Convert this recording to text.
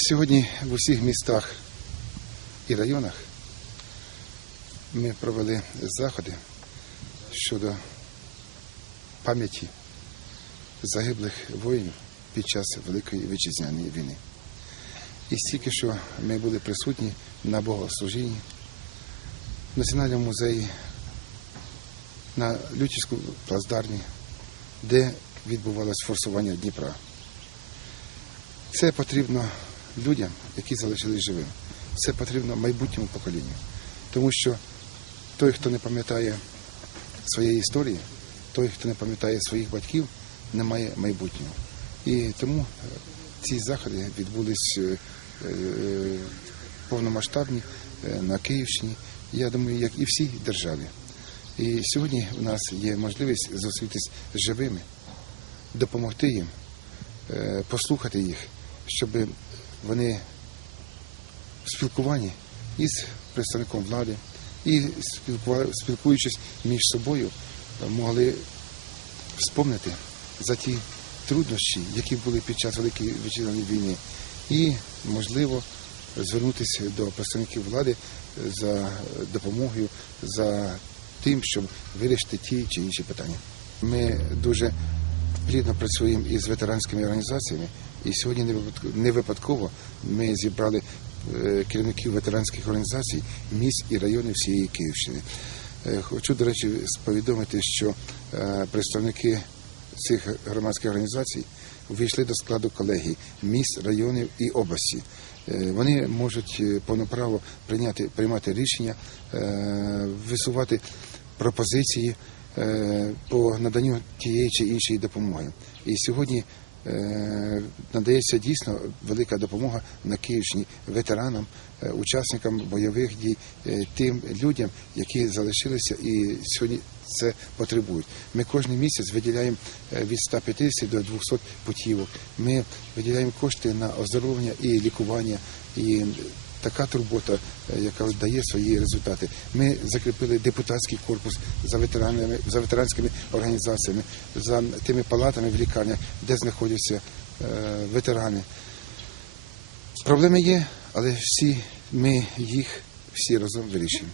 Сьогодні в усіх містах і районах ми провели заходи щодо пам'яті загиблих воїнів під час Великої Вітчизняної війни. І стільки що ми були присутні на богослужінні в Національному музеї, на Лютівську плацдармі, де відбувалось форсування Дніпра. Це потрібно людям, які залишились живими. Це потрібно майбутньому поколінню. Тому що той, хто не пам'ятає своєї історії, той, хто не пам'ятає своїх батьків, не має майбутнього. І тому е, ці заходи відбулись е, е, повномасштабні на Київщині, я думаю, як і всій державі. І сьогодні у нас є можливість зустрітися з живими, допомогти їм, послухати їх, щоб вони в спілкуванні із представником влади і спілкуючись між собою, могли вспомнити за ті труднощі, які були під час Великої Вітчизняної війни, і, можливо, звернутися до представників влади за допомогою, за тим, щоб вирішити ті чи інші питання. Ми дуже плідно працюємо із ветеранськими організаціями, і сьогодні не випадково- ми зібрали е, керівників ветеранських організацій міст і районів всієї Київщини. Е, Хочу, до речі, повідомити, що е, представники цих громадських організацій увійшли до складу колегій міст, районів і області. Вони можуть повноправо прийняти приймати рішення, висувати пропозиції по наданню тієї чи іншої допомоги. І сьогодні е, надається дійсно велика допомога на Київщині ветеранам, е, учасникам бойових дій, е, тим людям, які залишилися і сьогодні це потребують. Ми кожен місяць виділяємо е, від 150 до 200 путівок. Ми виділяємо кошти на оздоровлення і лікування. І така турбота, е, яка дає свої результати. Ми закріпили депутатський корпус за ветеранами, за ветеранськими організаціями, за тими палатами в лікарнях, де знаходяться е, ветерани. Проблеми є, але всі ми їх всі разом вирішуємо.